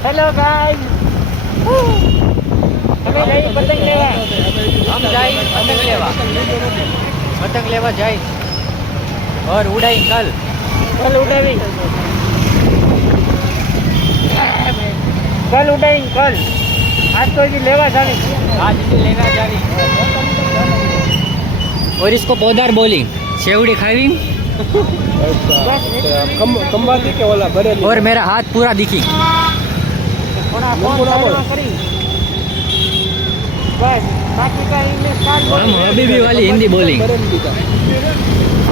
Hello guys हमें नहीं पतंग लेवा हम जाए पतंग लेवा जाए और उड़ाई कल उड़ावी कल उड़ाई कल आज तो जी लेवा जानी आज जी लेवा जानी और इसको पौधार बोली सेवड़ी खावी खंबाती के वाला बरेली और मेरा हाथ पूरा दिखी बस बाकी का इंग्लिश हम अभी भी वाली हिंदी बोलेंगे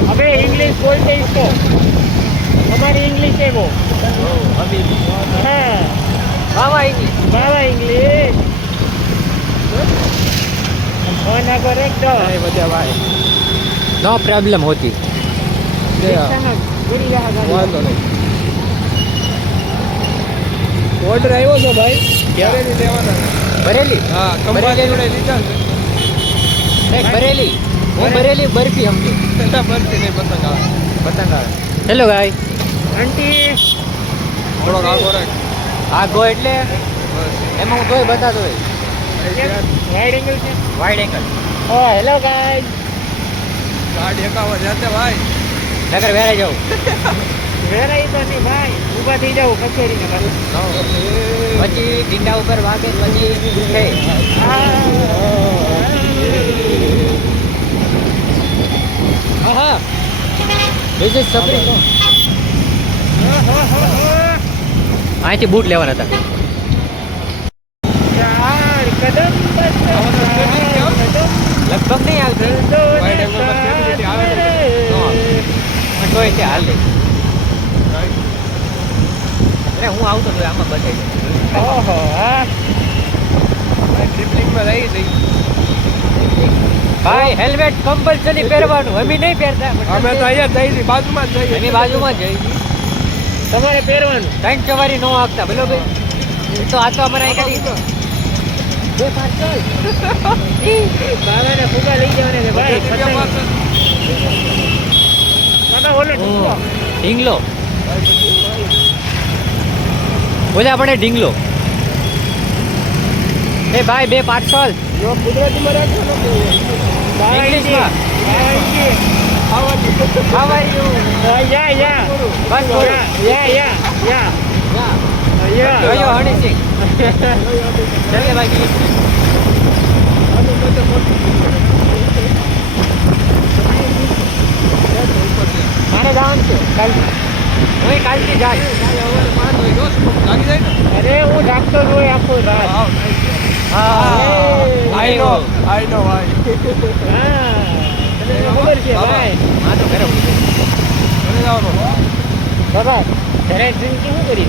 अबे इंग्लिश बोलते इसको हमारी इंग्लिश है वो अभी हाँ बाबा इंग्लिश फोन अगर एक दो भाई नो प्रॉब्लम होती વાંધો નહીં ઓર્ડર આવ્યો છે ભાઈ બરેલી લેવાના बरेली હા કંબાલી જોડે લીધા છે बरेली वो बरेली बर्फी हमकी બરતી નહીં પતંગ આવે हेलो गाय आंटी થોડોક આગો રાખ આગો એટલે એમાં હું તોય બતાતો હોય વાઇડ એંગલ ઓ હેલો ગાઈસ ગાડી એકાવા જાતે ભાઈ નગર વેરાઈ જાઉં વેરાઈ તો નહીં ભાઈ ઊભા થઈ જાઉં કચેરીને પછી ડીંડા ઉપર વાગે પછી ઉઠે હા ધીસ ઇઝ સફરી અહીંથી બૂટ લેવાના હતા લગભગ નહીં આવતી વાઇડ એંગલ પર ફેસિલિટી આવે ને પણ તોય તે હાલ લે અરે હું આવતો તો આમાં બતાવી ઓહો ભાઈ ટ્રિપલિંગમાં રહી જઈ ભાઈ હેલ્મેટ કમ્પલસરી પહેરવાનું અમે નહીં પહેરતા અમે તો અહીંયા જઈ છીએ બાજુમાં જ જઈએ અમે બાજુમાં જ જઈએ તમારે પહેરવાનું ત્રણ ચવારી નો આપતા બોલો ભાઈ તો આ તો અમારે અહીં ખાલી બે પાર્સલ બાબાને ફુગા લઈ જવાને છે ભાઈ બાબા ઓલો ઢીંગલો બોલે આપણે ઢીંગલો એ ભાઈ બે પાર્સલ ગુજરાતીમાં રાખો ઇંગ્લિશમાં How are you? Yeah. Bus Yeah. Yo, Honey Singh. चलिए भाई मारे जवान છે હું કાલથી જાય અરે હું જાગતો જ હોય આખો રાત આઈ નો ભાઈ ખબર છે ભાઈ હા તો ઘરે બાબા ઘરે ડ્રિંકિંગ શું કરી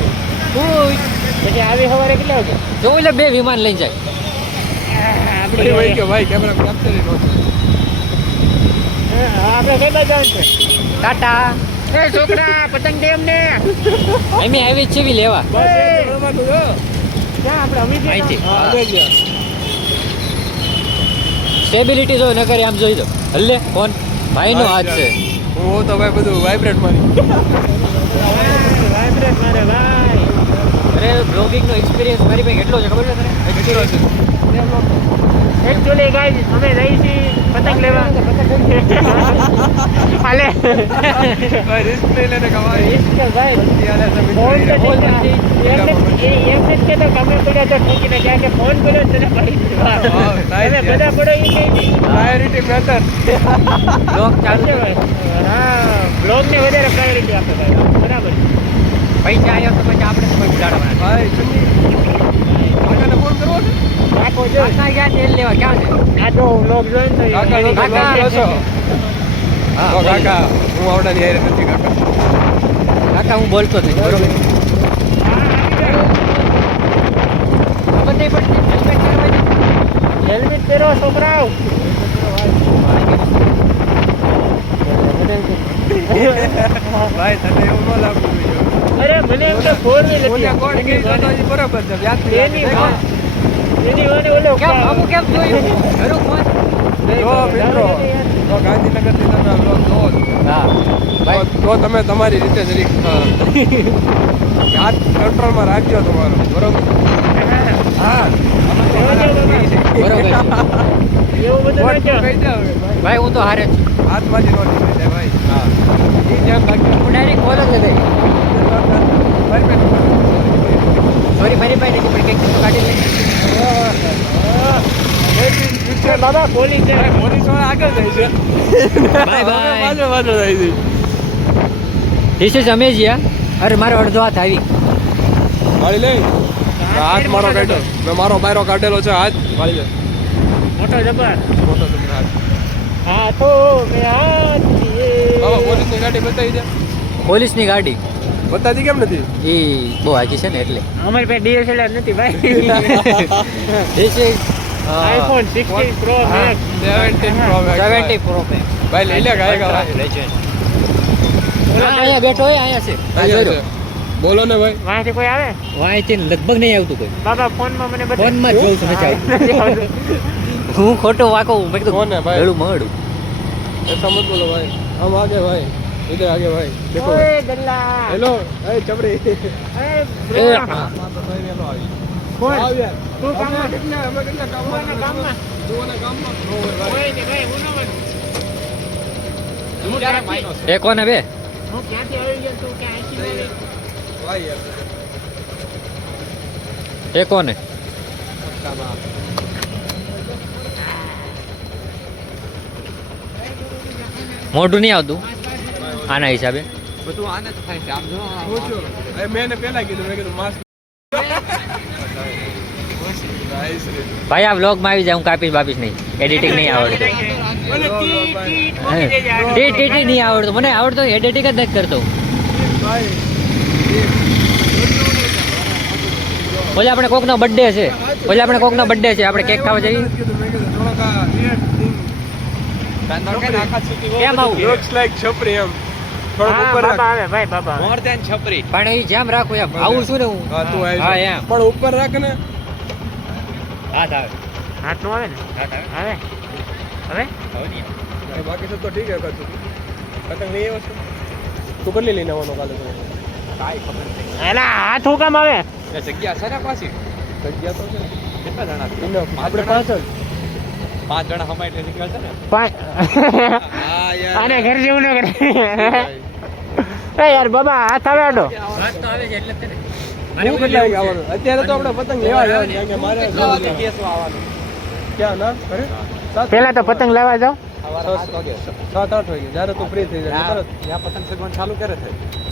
પછી આવી સવારે કેટલા વાગે જો એટલે બે વિમાન લઈ જાય ભાઈ કેમેરા કેપ્ચર આપણે કઈ બાજુ જવાનું છે ટાટા એ છોકરા પતંગ દે અમને અમે આવી છે લેવા આપણે અહીંથી સ્ટેબિલિટી જો ન કરી આમ જોઈ દો હલ્લે ફોન ભાઈનો હાથ છે હું તો ભાઈ બધું વાઇબ્રેટ મારી વાઇબ્રેટ મારે ભાઈ અરે બ્લોગિંગનો એક્સપિરિયન્સ મારી પાસે કેટલો છે ખબર છે તને કેટલો છે એકચ્યુઅલી ગાઈસ અમે જઈ છીએ પતંગ લેવા હાલે ભાઈ રિસ્ક નહીં લેને કા ભાઈ રિસ્ક ભાઈ ફોન તો એમ કે તો તમે પડ્યા તો ઠોકીને ક્યાં કે ફોન કર્યો છે ને ભાઈ તમે બધા પડો એ કઈ નહીં પ્રાયોરિટી બેટર બ્લોગ ચાલશે ભાઈ હા બ્લોગને વધારે પ્રાયોરિટી આપો ભાઈ બરાબર પૈસા આવ્યો તો પછી આપણે કોઈ ઉડાડવાના ભાઈ કાકાને ફોન કરવો છે કાકો જો કાકા ક્યાં તેલ લેવા ક્યાં છે આ તો બ્લોગ જોઈને તો કાકા તો હા કાકા હું આવડાની હેરે નથી કાકા હું બોલતો નથી બરોબર ખબર નહીં પડતી હેલ્મેટ પહેરો છોકરાઓ ભાઈ તને એવું ન લાગવું જોઈએ અરે મને એમ કે ફોર વ્હીલ કોણ કે બરાબર છે એની વાને ઓલો કેમ જોયું ઘરું ફોન જો મિત્રો તો ગાંધીનગરથી તમે આ બ્લોગ જોવો છો હા ભાઈ તો તમે તમારી રીતે જરીક હાથ કંટ્રોલમાં રાખજો તમારો બરોબર હા બરોબર છે. એવું બધું વોટ નાખ્યો. કહી દે હવે ભાઈ ભાઈ હું તો હારે જ છું. હાથમાંથી નોટ થઈ જાય ભાઈ હા એ ધ્યાન રાખજો હું ડાયરેક્ટ બોલ જ નથી સોરી મારી પાસે નથી પણ કંઈક તો કાઢી લે બાબા પોલીસ છે. પોલીસ વાળા આગળ જાય છે બાય બાય પાછળ પાછળ જાય છે ધીસ ઇઝ અમેઝિયા અરે મારો અડધો હાથ આવી વાળી લઈ હાથ મારો કાઢ્યો મેં મારો બાયરો કાઢેલો છે હાથ વાળી લે મોટો જબર. મોટો તમને હાથ હાથો મે હાથ દિએ. બાબા પોલીસની ગાડી બતાવી દે પોલીસની ગાડી બતાવી કેમ નથી એ બહુ આગી છે ને એટલે અમારી પાસે DSLR નથી ભાઈ. This is iPhone 16 Pro Max. 17 Pro Max 70 Pro Max ભાઈ લઈ લે ગાયકા ભાઈ Legend. હા, અહીંયા બેઠો હોય અહીંયા છે આ અહીંયા જોઈ લો. છે. બોલો ને ભાઈ વાંથી કોઈ આવે? વાંચીને લગભગ નહીં આવતું કોઈ બાબા ફોનમાં મને બતાવ. ફોનમાં જ જોઉં છું નથી આવતું હું ખોટો વાકો મેં કીધું કોને ભાઈ? ગળું મળું ऐसा मत बोलो भाई हम आगे भाई इधर आगे भाई देखो ઓય ગલ્લા. हेलो ए चपड़ी એ bro. એ, કોણ? આવ યાર તું કામમાં? અમે કેટલા કામમાં કોના કામમાં? જોવાના કામમાં નો હોય ભાઈ ઓય ને ભાઈ હું ન માનું. એ કોને બે હું ક્યાંથી આવી ગયો તું ક્યાં અહીંથી આવી? ભાઈ યાર એ કોને મોઢું નહીં આવતું આના હિસાબે બધું આને જ થાય છે આમ જો એ મેં પહેલા કીધું મેં કીધું માસ્ક ભાઈ આ વ્લોગમાં આવી જાય હું કાપીશ બાપીશ નહીં એડિટિંગ નહીં આવડતું મને ટી ટી મોટી દેજે આ. ટી નહીં આવડતું મને આવડતું એડિટિંગ જ નથી કરતો ભાઈ ઓલે આપણે કોકનો બર્થડે છે ઓલે આપણે કોકનો બર્થડે છે આપણે કેક ખાવા જઈએ કેમ આવું looks like છપરી એમ થોડુંક હા, ઉપર બાબા રાખ આવે ભાઈ બાબા. more than છપરી પણ એ જેમ રાખું એમ આવું છું ને હું હા તું આવી હા જા. એમ પણ ઉપર રાખ ને હાથ આવે હાથ નું આવે ને? આવે? હવે? બાકી सब तो ठीक है कछु પતંગ લઈ આવ્યો છે તું કેટલી લઈને આવવાનો કાલે એલા હાથ હું કામ આવે? જગ્યા છે ને પાછી જગ્યા તો છે કેટલા જણા આપણે પાછળ 5 જણા હમાઈ એટલે નીકળશે ને હા આને ઘર જેવું ન કરે. એ યાર બાબા હાથ આવે આડો. વાત તો આવે છે એટલે જ તે ને. હું કેટલા વાગે આવવાનું અત્યારે તો આપણે પતંગ લેવા જવાનું કારણ કે મારે ક્યાં ના અરે પેલા તો પતંગ લેવા જાવ. 7-8 વાગે જ્યારે તું ફ્રી થઈ જાય તરત ત્યાં પતંગ સગવડ ચાલુ કરે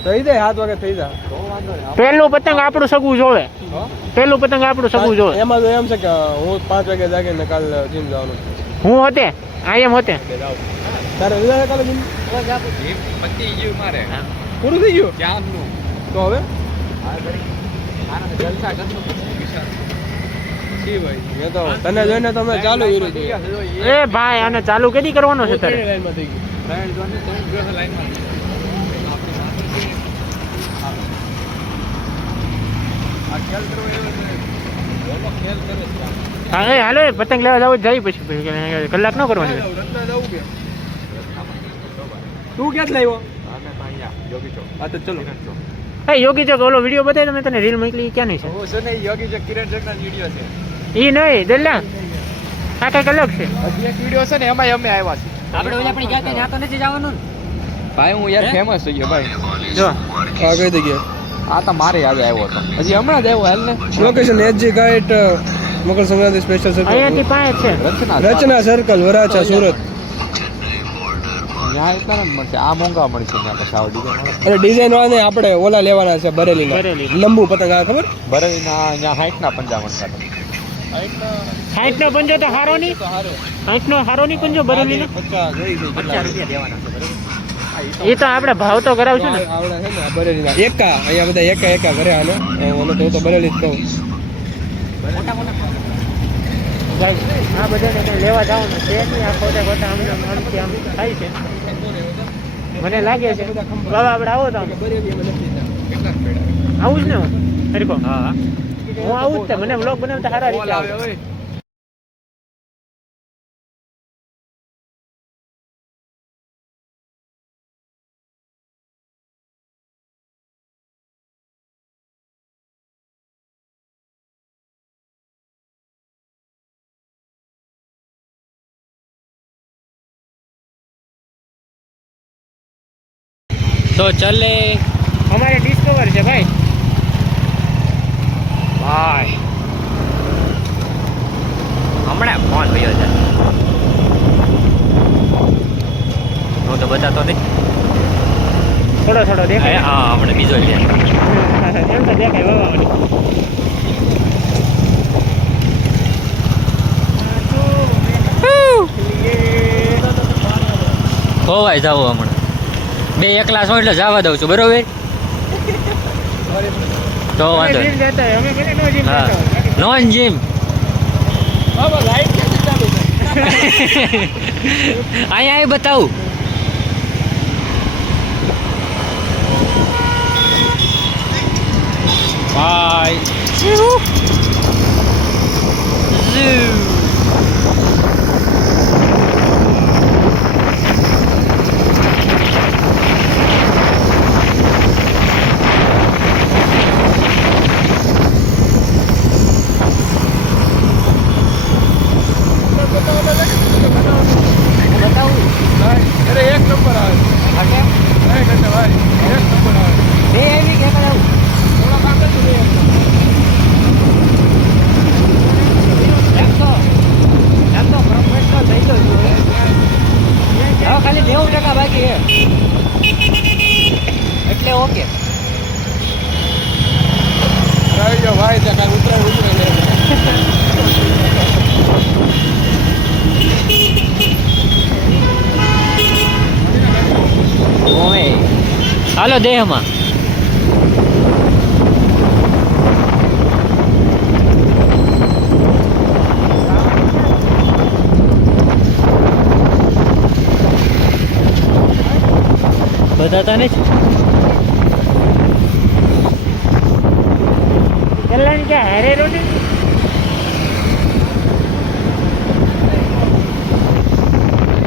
થઈ જાય 7 વાગે થઈ જાય તો વાંધો નહીં પેલું પતંગ આપણું સગું જોવે. પેલું પતંગ આપણું સગું જોવે. એમાં તો એમ છે કે હું 5 વાગે જાગીને કાલ જીમ જવાનું છે હું હોતે આઈ એમ હોતે. તારે રજા કાલે જીમ પતી ગયું મારે પૂરું થઈ ગયું ક્યાંનું તો હવે જલસા જી ભાઈ મેં તો તને જોઈને તો મેં ચાલુ કર્યું હતું એ ભાઈ આને ચાલુ કેદી કરવાનો છે તારે? લાઈનમાં થઈ ગયું હા એ હાલો એ પતંગ લેવા જાવ જાય પછી કલાક ન કરવાની. તું ક્યાં લાવ્યો હા તો ચલો એ યોગી ચોક ઓલો વિડીયો બતાવ્યો તમે તને રીલ મોકલી ક્યાં નહીં છે? યોગી જે કિરણ જગના વિડીયો છે ઈ નહીં દલ્લા આ કઈક અલગ છે. હજી એક વિડીયો છે ને એમાં અમે આવ્યા છે આપણે ઓલા પણ ગયા ત્યાં તો નથી જવાનું ને ભાઈ હું યાર હે? ફેમસ થઈ ગયો ભાઈ જો હા કઈ જગ્યાએ આ તો મારે આવ્યો હતો હજી હમણાં જ આવ્યો હાલ ને location HG ગાઈટ Makar Sankranti special circle અહીંયાથી પાંચ છે. રચના સર્કલ વરાછા સુરત ત્યાં એટલા ને મળશે આ મોંઘા મળશે ત્યાં પછી આવા ડિઝાઇન અરે ડિઝાઇન વાળા આપણે ઓલા લેવાના છે બરેલીના બરેલી. લંબુ પતંગ આ ખબર બરેલીના ત્યાં 60 ના પંજા મળતા હતા 60 નો પંજો તો હારો નહીં. 60 નો હારો નહીં પંજો બરેલી નો. 50 જોઈ છે ₹50 દેવાના છે બરોબર એ તો આપણે ભાવ તો કરાવશું ને. આવડા છે ને આ બરેલીના એકા અહીંયા બધા એકા ઘરે આને ઓલો તો બરેલી જ કહું Guys, આ બધાને કંઈ લેવા જવાનું છે નહીં. આ ખોટા ખોટા આમથી આમ થાય છે. મને લાગે છે બાબા આપણે આવો તો આમ. આવું જ ને હું હરીકો હા હું આવું જ તે મને વ્લોગ બનાવતા સારા રીતે આવડે. તો ચલે અમારે ડિસ્કવર છે ભાઈ. ભાઈ હમણાં ફોન ભયો છે હું તો બતાતો નહીં. થોડો થોડો દેખાય. હા હમણાં બીજો છે. એમ તો દેખાય વાવાવડી. હોવાય જાવ હમણાં બે એકલા છો એટલે જવા દઉં છું બરોબર. તો વાંધો જીમ જતા હોય. અમે બધા નો જીમ હા જતા હોય. નોન જીમ અહીંયા આવી બતાવું. ભાઈ અરે એક નંબર આવે નહીં કરતા ભાઈ એક નંબર આવે બે આવી કે કરાવું થોડા કામ નથી એમ તો પ્રોફેશનલ થઈ ગયો છું હવે ખાલી 90% બાકી છે એટલે ઓકે. આવી જાઓ ભાઈ ત્યાં કાંઈ ઉતરાય ઓય હાલો દેહમાં બતાતા નહીં. કલ્યાણ ક્યાં હારે રોટી?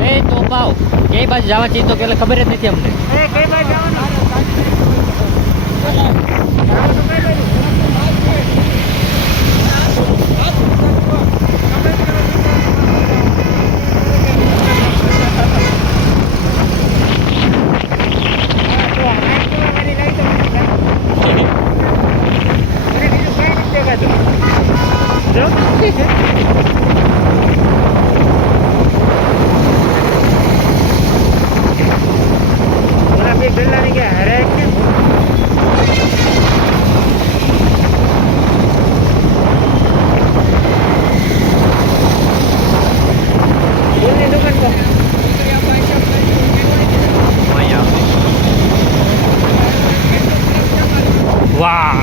એ તો પાવ કઈ બાજુ જવા છીએ તો પેલા ખબર જ નથી અમને. એ કઈ બાજુ જવાનું? જવાનું કઈ બાજુ? તો આ વાળી લઈ દો. અને બીજું કઈ નથી દેખાતું. જો ઓલા બે ગલ્લાની કે હારે કે બોલની દુકાન પર વાહ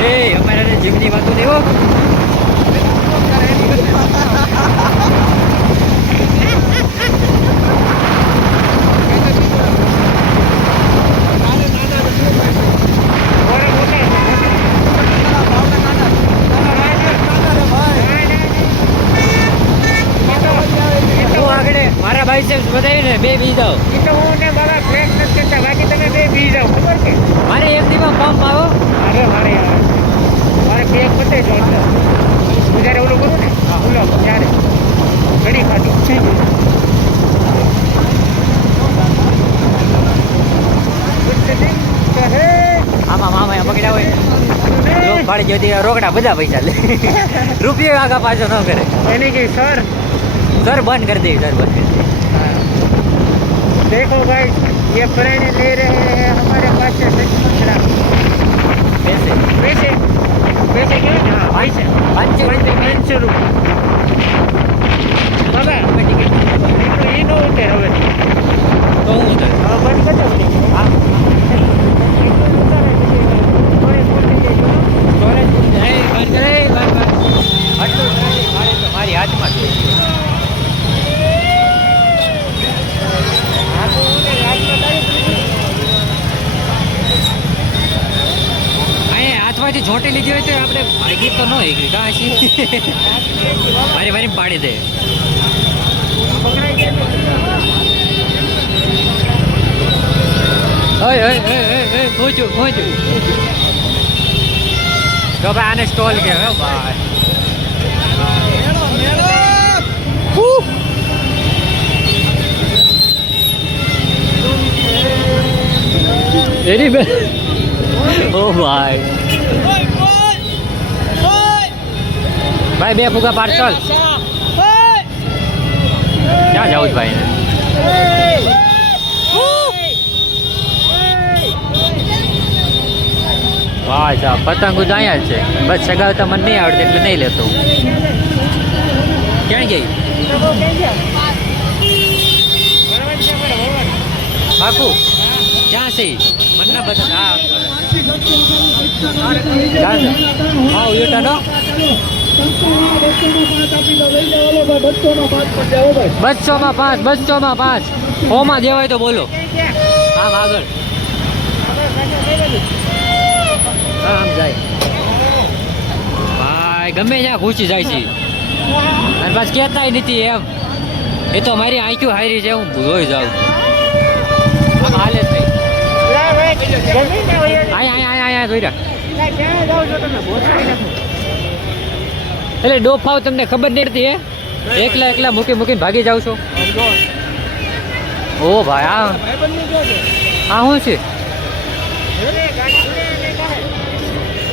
એ અમારે જીમની વાતો દેવો. મારા ભાઈ સાહેબ બતાવીને બે બી જાઓ. એ તો હું ને બાબા ફ્લેટ નથી કરતા. બાકી તમે બે બી જાઓ. ખબર છે? મારે એક દિવસ પંપ આવો. અરે મારે યાર મારે કેક પતે જો અંદર હું જ્યારે ઓલું કરું ને ઓલો ત્યારે ઘડી ખાધું આમાં મામા પકડ્યા હોય લોક ભાડી જતી રોકડા બધા પૈસા લે. રૂપિયો આગા પાછો ન કરે. એની કે સર સર બંધ કરી દે સર બંધ કરી દે. देखो भाई ये पुराने ले रहे हैं हमारे पास से सचमुच पैसे पैसे पैसे क्यों हाँ पैसे 500 रुपये बाबा ये नो उठे હવે તો હું કરે બંધ કરજો હા સ્ટોરેજ બંધ કરે આટલું મારે તો મારી હાથમાં છે. હાથમાંથી છોટી લીધી હોય તો આપણે ભાગી તો ન હોય કાં છે મારી વારી પાડી દે. ઓય પહોંચ્યું તો ભાઈ આને સ્ટોલ કે ભાઈ એની બે ઓ ભાઈ ભાઈ 2 ફુગા પાર્સલ ક્યાં જાવ ભાઈ વાહ જા પતંગો જ અહીંયા જ છે બસ સગાવતા મને નહીં આવડતી એટલે નહીં લેતો ક્યાં ગઈ પાકું ક્યાં છે મને ના બતા હા યુટાનો બસોમાં 5 ઓમાં દેવાય તો બોલો આમ આગળ આમ જાય ભાઈ ગમે ત્યાં ઘૂસી જાય છે અને પાછ કહેતાય નથી એમ એ તો મારી આંખ્યું હારી છે હું જોઈ જાઉં આમ હાલે જ નહીં અહીંયા જોઈ એટલે ડોફાવ તમને ખબર નહીં પડતી હે એકલા મૂકીને ભાગી જાવ છો ઓ ભાઈ આ શું છે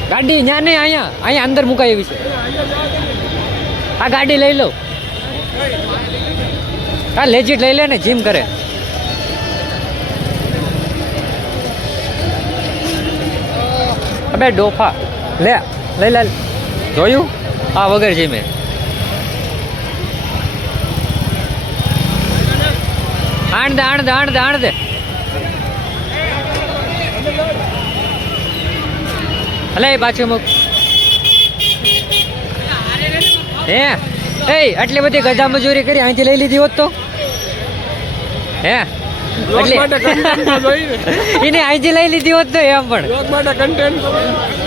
ગાડી ત્યાં નહીં અહીંયા અંદર મુકાય એવી છે આ ગાડી લઈ લો હા લેજીટ લઈ લે ને જીમ કરે અબે ડોફા લઈ જોયું આ વગર જીમે આણ દે અલે પાછું મુક હે આટલી બધી ગજા મજૂરી કરી અહીંથી લઈ લીધી હોત તો હે એટલે એને અહીંથી લઈ લીધી હોત તો એમ પણ